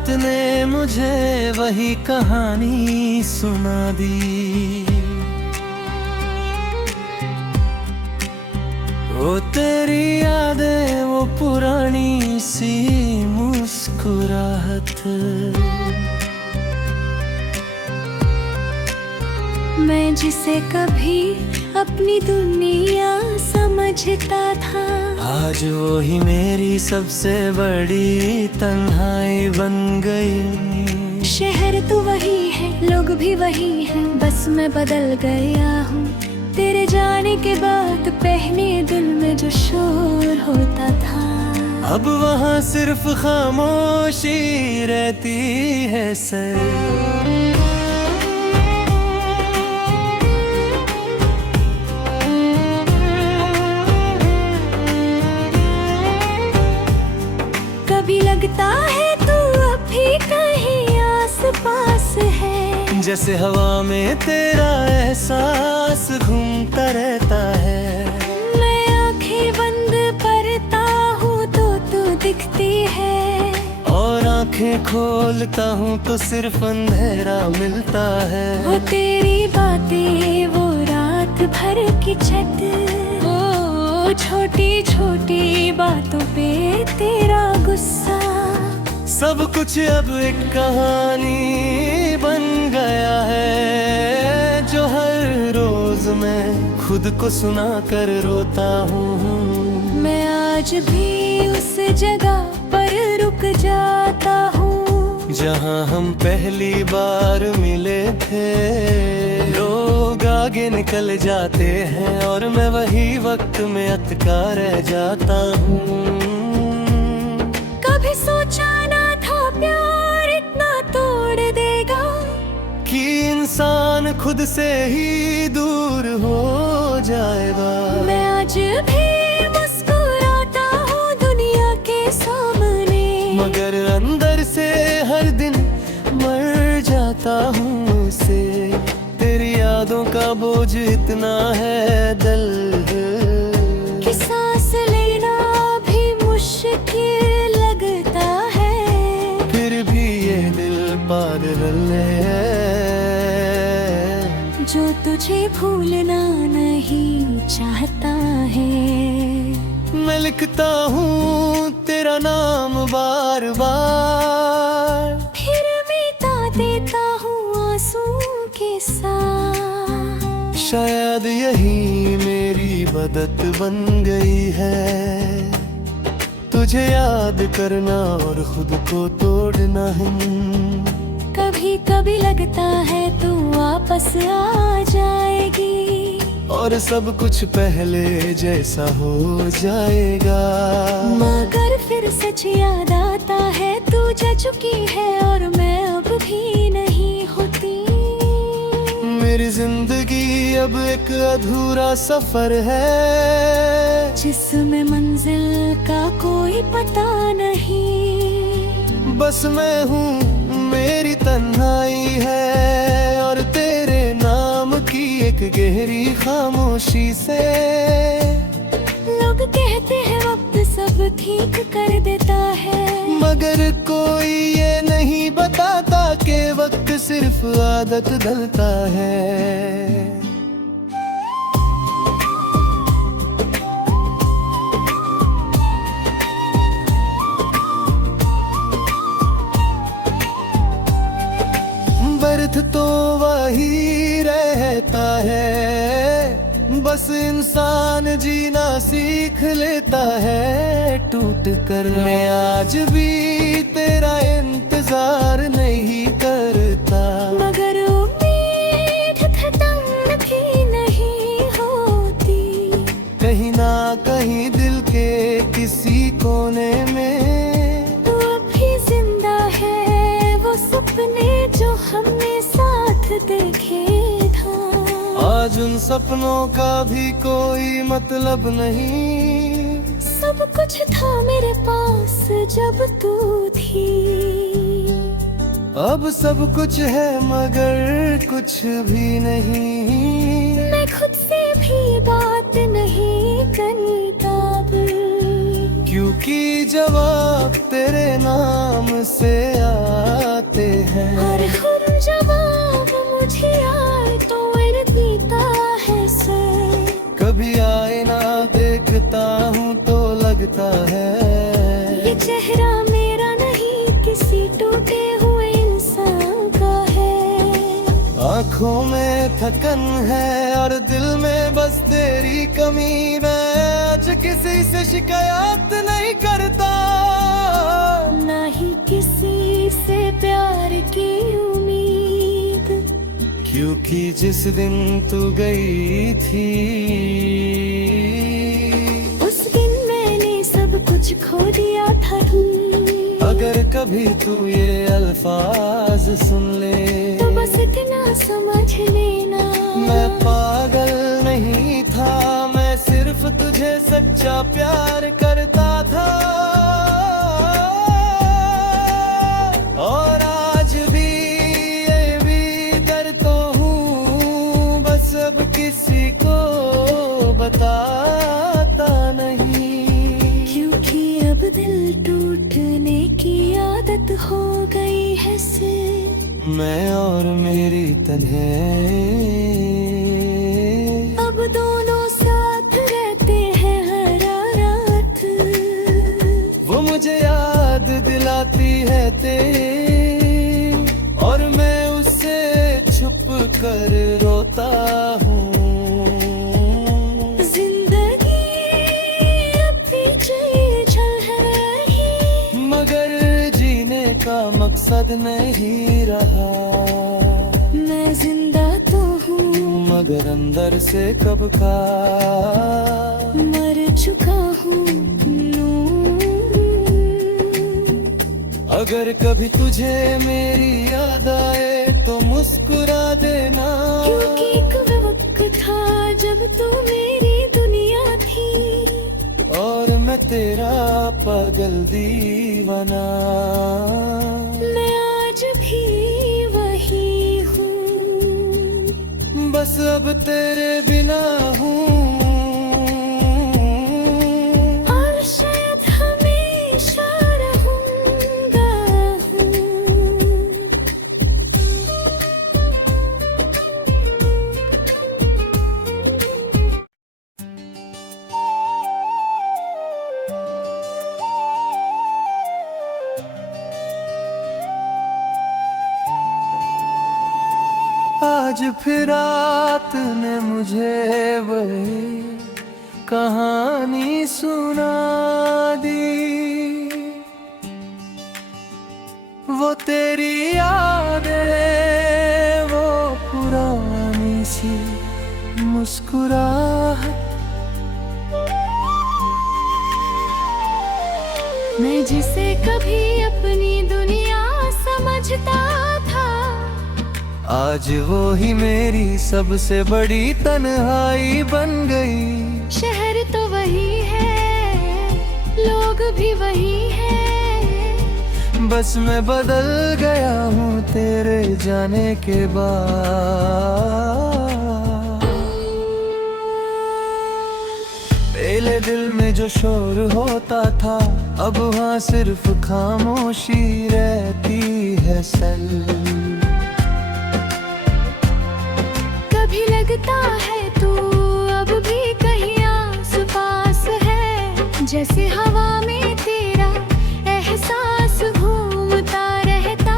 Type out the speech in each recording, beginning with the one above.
रात ने मुझे वही कहानी सुना दी। वो तेरी यादें, वो पुरानी सी मुस्कुराहट। मैं जिसे कभी अपनी दुनिया समझता था, आज वो ही मेरी सबसे बड़ी तन्हाई बन गई। शहर तो वही है, लोग भी वही हैं, बस मैं बदल गया हूँ। तेरे जाने के बाद पहले दिल में जो शोर होता था, अब वहाँ सिर्फ खामोशी रहती है सर। कभी लगता है तू अभी कहीं आस पास है, जैसे हवा में तेरा एहसास घूमता रहता है। मैं आंखें बंद करता हूँ तो तू दिखती है, और आंखें खोलता हूँ तो सिर्फ अंधेरा मिलता है। वो तेरी बातें, वो रात भर की छट, वो छोटी छोटी बातों पे तेरा गुस्सा, सब कुछ अब एक कहानी बन गया है, जो हर रोज मैं खुद को सुना कर रोता हूँ। मैं आज भी उस जगह पर रुक जाता हूँ, जहाँ हम पहली बार मिले थे। लोग आगे निकल जाते हैं और मैं वही वक्त में अटका रह जाता हूँ। कभी सोचा ना था प्यार इतना तोड़ देगा, कि इंसान खुद से ही दूर हो जाएगा। मैं आज भी मुस्कुराता हूँ दुनिया के सामने, मगर अंदर से हर दिन मर जाता हूँ उसे। तेरी यादों का बोझ इतना है दिल, कि सांस लेना भी मुश्किल लगता है। फिर भी ये दिल पागल है, जो तुझे भूलना नहीं चाहता है। मैं लिखता हूँ तेरा नाम बार बार, फिर मिटा देता हूँ आंसू के साथ। शायद यही मेरी बदत बन गई है, तुझे याद करना और खुद को तोड़ना है। कभी कभी लगता है तू वापस आ जाएगी, और सब कुछ पहले जैसा हो जाएगा। मगर फिर सच याद आता है तू जा चुकी है और मैं अब भी नहीं होती। मेरी जिंदगी अब एक अधूरा सफर है, जिसमें मंजिल का कोई पता नहीं। बस मैं हूँ, मेरी तन्हाई है, और तेरे नाम की एक गहरी खामोशी से। लोग कहते हैं वक्त सब ठीक कर देता है, मगर कोई ये नहीं बताता कि वक्त सिर्फ आदत ढलता है। बर्थ तो वही रहता है, बस इंसान जीना सीख लेता है टूट कर। मैं आज भी तेरा इंतजार नहीं करता, मगर उम्मीद खत्म भी नहीं होती। कहीं ना कहीं दिल के किसी कोने में तू अभी जिंदा है, वो सपने जो हमने साथ देखे था। आज उन सपनों का भी कोई मतलब नहीं। सब कुछ था मेरे पास जब तू थी, अब सब कुछ है मगर कुछ भी नहीं। मैं खुद से भी बात नहीं करता अब, क्योंकि जवाब तेरे नाम से आ कभी आईना देखता हूँ तो लगता है ये चेहरा मेरा नहीं किसी टूटे हुए इंसान का है। आँखों में थकन है और दिल में बस तेरी कमी। मैं आज किसी से शिकायत नहीं करता, ना ही किसी से प्यार की उम्मीद, क्योंकि जिस दिन तू गई थी उस दिन मैंने सब कुछ खो दिया था। अगर कभी तू ये अल्फाज सुन ले तो बस इतना समझ लेना, मैं पागल नहीं था, मैं सिर्फ तुझे सच्चा प्यार करता था। और आज भी ये भी डरता हूँ, बस अब किसी को बताता नहीं, क्योंकि अब दिल टूटने की आदत हो गई है सिर्फ मैं और मेरी तन्हे। अब दोनों साथ रहते हैं हर रात, वो मुझे याद दिलाती है तेरी, और मैं उससे छुप कर रोता हूँ। जिंदगी अब पीछे चल रही, मगर जीने का मकसद नहीं रहा। मैं जिंदा तो हूँ मगर अंदर से कब का मर चुका हूँ। अगर कभी तुझे मेरी याद आए तो मुस्कुरा देना, क्योंकि एक वक्त था जब तू मेरी दुनिया थी, और मैं तेरा पागल दीवाना। मैं आज भी वही हूँ, बस अब तेरे बिना हूँ, और शायद हमेशा रहूँगा हूँ। आज फिर रात ने मुझे वही कहानी सुना दी, वो तेरी यादें, वो पुरानी सी मुस्कुराहट। मैं जिसे कभी अपनी दुनिया समझता था, आज वो ही मेरी सबसे बड़ी तन्हाई बन गई। शहर तो वही है, लोग भी वही हैं, बस मैं बदल गया हूँ तेरे जाने के बाद। पहले दिल में जो शोर होता था, अब वहाँ सिर्फ खामोशी रहती है सल। कभी लगता है तू अब भी कहीं आस पास है, जैसे हवा में तेरा एहसास घूमता रहता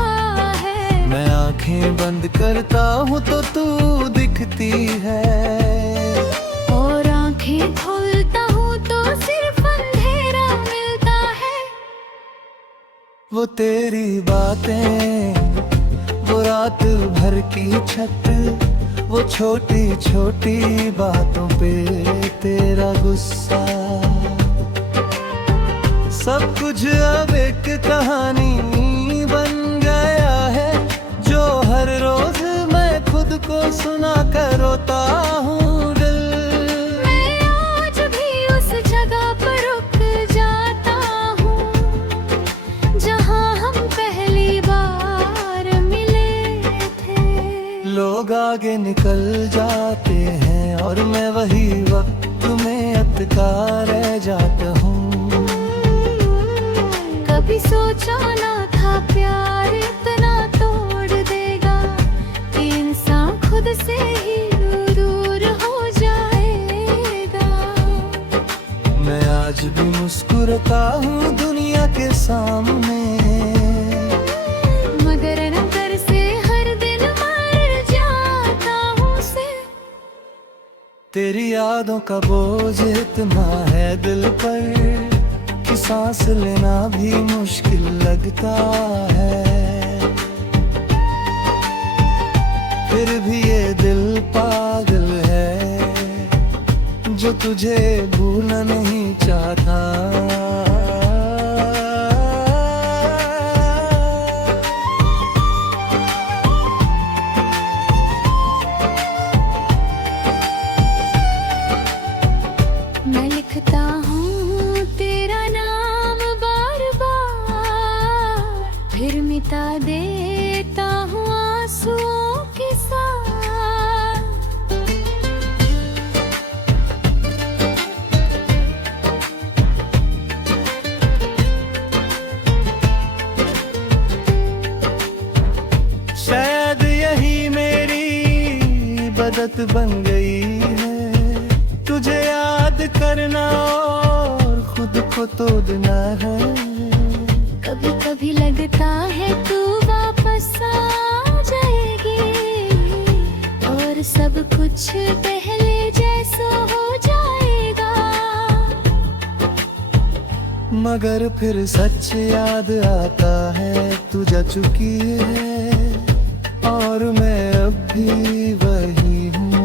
है। मैं आंखें बंद करता हूँ तो तू दिखती है, और आंखें खोलता हूँ तो सिर्फ अंधेरा मिलता है। वो तेरी बातें, वो रात भर की छत, वो छोटी छोटी बातों पे तेरा गुस्सा, सब कुछ अब एक कहानी बन गया है, जो हर रोज मैं खुद को सुना कर रोता हूँ दिल। मैं आज भी उस जगह पर रुक जाता हूँ, जहाँ हम पहली बार मिले थे। लोग आगे निकल जाते हैं और मैं वही वक्त में अटका रह जाता हूँ। कभी सोचा ना था प्यार इतना तोड़ देगा, कि इंसान खुद से ही दूर हो जाएगा। आज भी मुस्कुराता हूँ दुनिया के सामने, मगर नजर से हर दिन मर जाता हूँ से। तेरी यादों का बोझ इतना है दिल पर कि सांस लेना भी मुश्किल लगता है। फिर भी ये दिल पागल है जो तुझे भूलना नहीं चाहता। मैं लिखता हूँ तेरा नाम बार बार, फिर मिटा देता हूँ आंसुओं के साथ। शायद यही मेरी बदत बन गई है, तुझे याद करना और खुद को तोड़ना है। कभी कभी लगता है तू वापस आ जाएगी और सब कुछ पहले जैसा हो जाएगा। मगर फिर सच याद आता है तू जा चुकी है और मैं अब भी वही हूँ।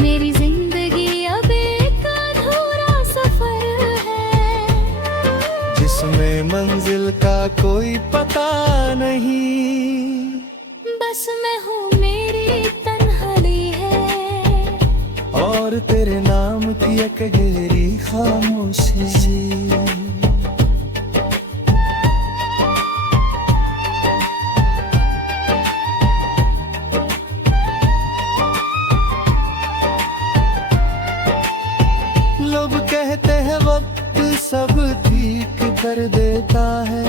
मेरी जिंदगी अब एक अधूरा सफर है, जिसमें मंजिल का कोई पता नहीं। बस मैं हूँ मेरी तन्हाई है और तेरे नाम की एक गहरी खामोशी। लोग कहते हैं वक्त सब ठीक कर देता है,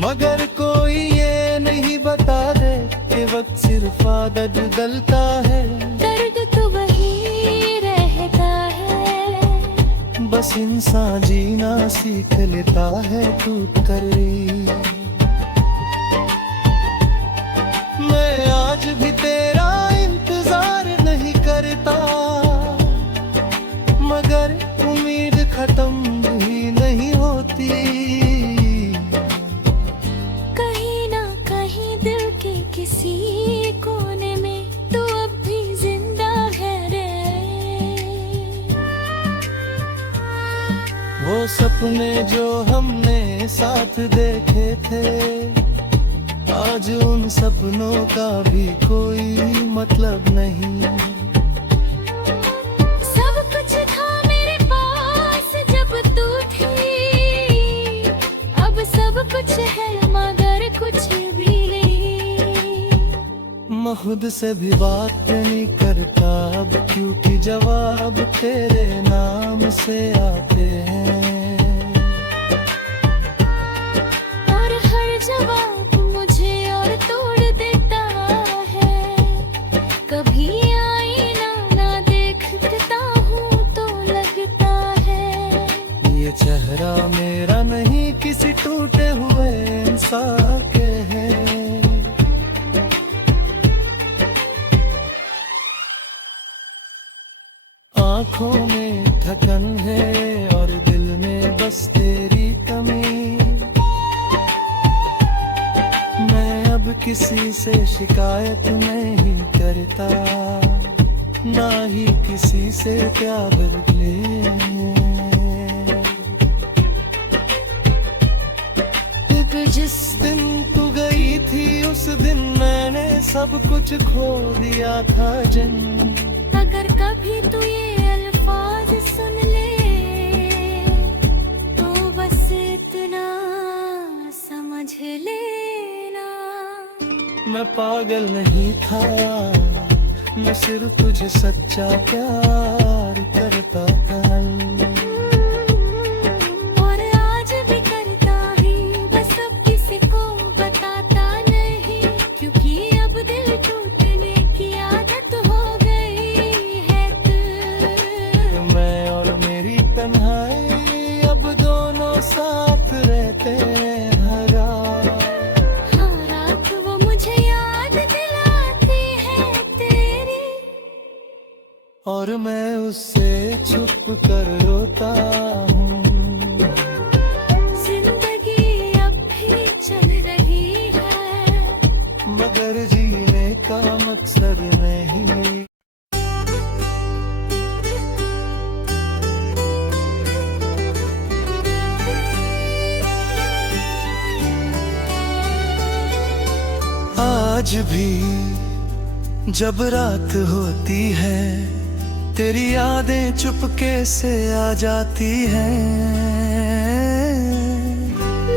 मगर कोई ये नहीं बता दे कि वक्त सिर्फ आदत बदलता है। दर्द तो वही रहता है, बस इंसान जीना सीख लेता है टूट कर। मैं आज भी तेरा इंतजार नहीं करता, मगर उम्मीद खत्म भी नहीं होती। कहीं ना कहीं दिल के किसी कोने में तू अब भी जिंदा है रे। वो सपने जो हमने साथ देखे थे, आज उन सपनों का भी कोई मतलब नहीं। सब कुछ था मेरे पास जब तू थी, अब सब कुछ है मगर कुछ भी नहीं। मैं खुद से भी बात नहीं करता अब, क्योंकि जवाब तेरे नाम से आते हैं। और हर जवाब मुझे और तोड़ देता है। कभी आईना ना देखता हूँ तो लगता है ये चेहरा मेरा नहीं किसी टूटे हुए इंसान के है। आँखों में थकन है और दिल में बस तेरी कमी। मैं अब किसी से शिकायत नहीं करता, ना ही किसी से प्यार बदले। जिस दिन तू गई थी उस दिन मैंने सब कुछ खो दिया था जिन। अगर कभी तू ये अल्फाज सुन ले तो बस इतना समझ लेना। मैं पागल नहीं था, मैं सिर्फ तुझे सच्चा प्यार करता था। और आज भी करता ही, बस अब किसी को बताता नहीं, क्योंकि अब दिल टूटने की आदत हो गई है। और मैं उससे छुप कर रोता हूँ। जिंदगी अब भी चल रही है, मगर जीने का मकसद नहीं। आज भी जब रात होती है, तेरी यादें चुपके से आ जाती हैं।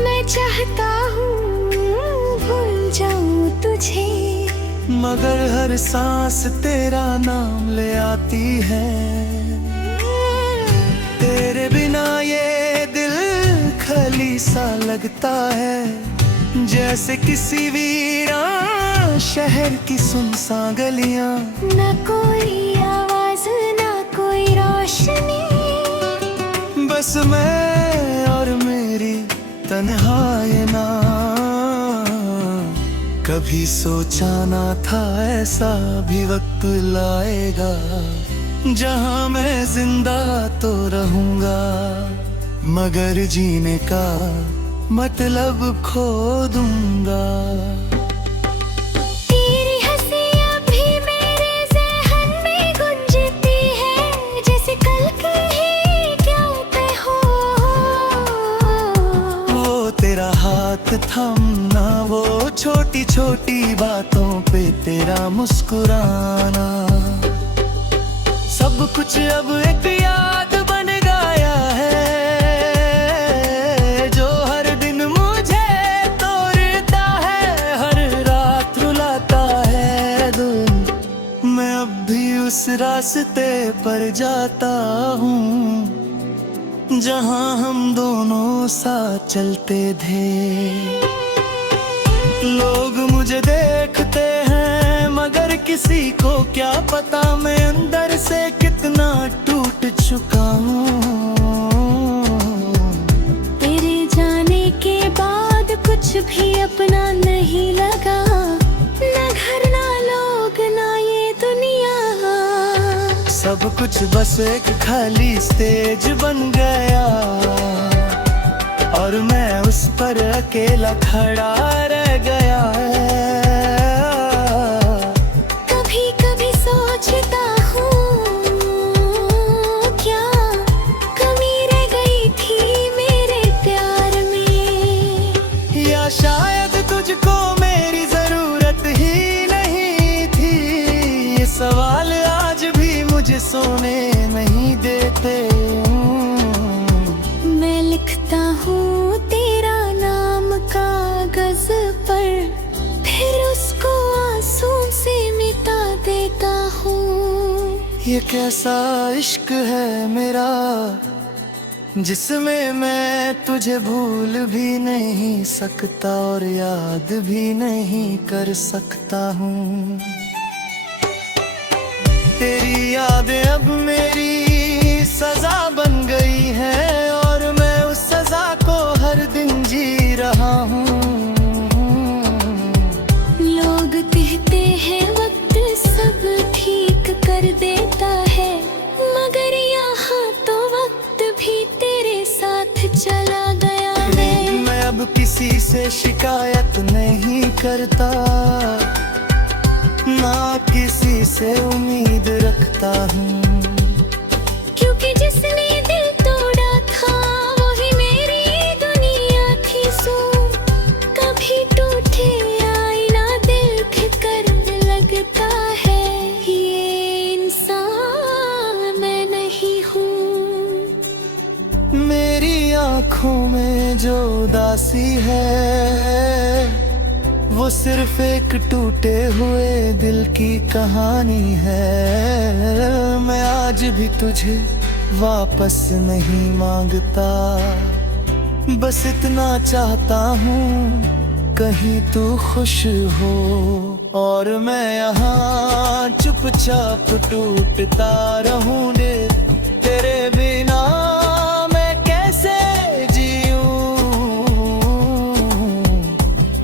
मैं चाहता हूँ भूल जाऊँ तुझे, मगर हर सांस तेरा नाम ले आती है। तेरे बिना ये दिल खाली सा लगता है, जैसे किसी वीरान शहर की सुनसान गलियां। न कोई आवाज न कोई रोशनी, बस मैं और मेरी तन्हाई ना। कभी सोचा ना था ऐसा भी वक्त लाएगा, जहां मैं जिंदा तो रहूंगा, मगर जीने का मतलब खो दूंगा। तेरी हंसी अभी मेरे ज़हन में गूंजती है, जैसे कल के ही क्या तय हो। वो तेरा हाथ थमना, वो छोटी छोटी बातों पे तेरा मुस्कुराना, सब कुछ अब एक याद बन गया है, जो हर दिन मुझे तोड़ता है, हर रात रुलाता है दिल। मैं अब भी उस रास्ते पर जाता हूँ, जहाँ हम दोनों साथ चलते थे। लोग मुझे देखते हैं, मगर किसी को क्या पता मैं अंदर से कितना टूट चुका हूँ। तेरे जाने के बाद कुछ भी अपना नहीं लगा, ना घर ना लोग ना ये दुनिया। सब कुछ बस एक खाली स्टेज बन गया, और मैं उस पर अकेला खड़ा रह गया है। कभी कभी सोचता हूँ, क्या कमी रह गई थी मेरे प्यार में, या शायद तुझको मेरी जरूरत ही नहीं थी। ये सवाल आज भी मुझे सोने नहीं देते। मैं लिखता हूँ तेरा नाम कागज पर, फिर उसको आंसू से मिटा देता हूँ। ये कैसा इश्क है मेरा, जिसमें मैं तुझे भूल भी नहीं सकता और याद भी नहीं कर सकता हूँ। तेरी यादें अब मेरी सजा बन गई है, और मैं उस सजा को हर दिन जी रहा हूँ। लोग कहते हैं वक्त सब ठीक कर देता है, मगर यहाँ तो वक्त भी तेरे साथ चला गया है। मैं अब किसी से शिकायत नहीं करता, ना किसी से उम्मीद रखता हूँ, क्योंकि जिसने दिल तोड़ा था वही मेरी दुनिया थी। सो कभी टूटे आईना देख कर लगता है, ये इंसान मैं नहीं हूँ। मेरी आँखों में जो उदासी है, वो सिर्फ एक टूटे हुए दिल की कहानी है। मैं आज भी तुझे वापस नहीं मांगता, बस इतना चाहता हूँ कहीं तू खुश हो, और मैं यहाँ चुपचाप टूटता रहूं। तेरे बिना मैं कैसे जीऊं,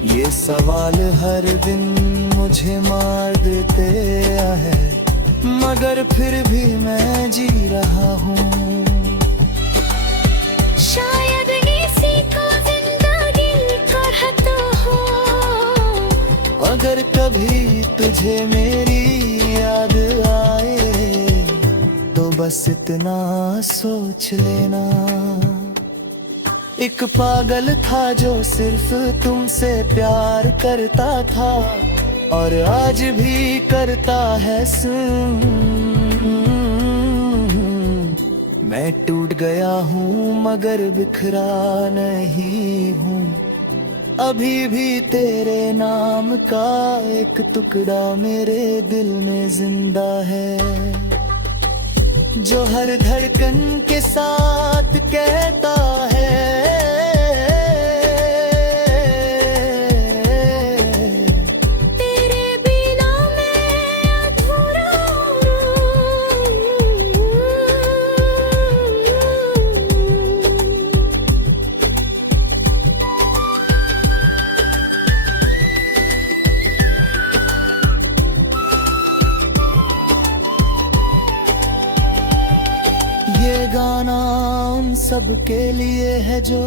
ये सवाल हर दिन मुझे मार देते हैं। मगर फिर भी मैं जी रहा हूँ। शायद इसी को जिंदगी कहते हो। अगर कभी तुझे मेरी याद आए तो बस इतना सोच लेना, एक पागल था जो सिर्फ तुमसे प्यार करता था और आज भी करता है। सुन, मैं टूट गया हूँ मगर बिखरा नहीं हूँ, अभी भी तेरे नाम का एक टुकड़ा मेरे दिल में जिंदा है, जो हर धड़कन के साथ कहता है तेरे बिना मैं अधूरा ये गाना उन सब के लिए है जो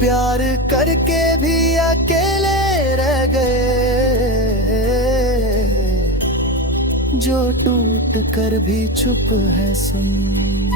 प्यार करके भी अकेले रह गए, जो टूट कर भी चुप है। सुन,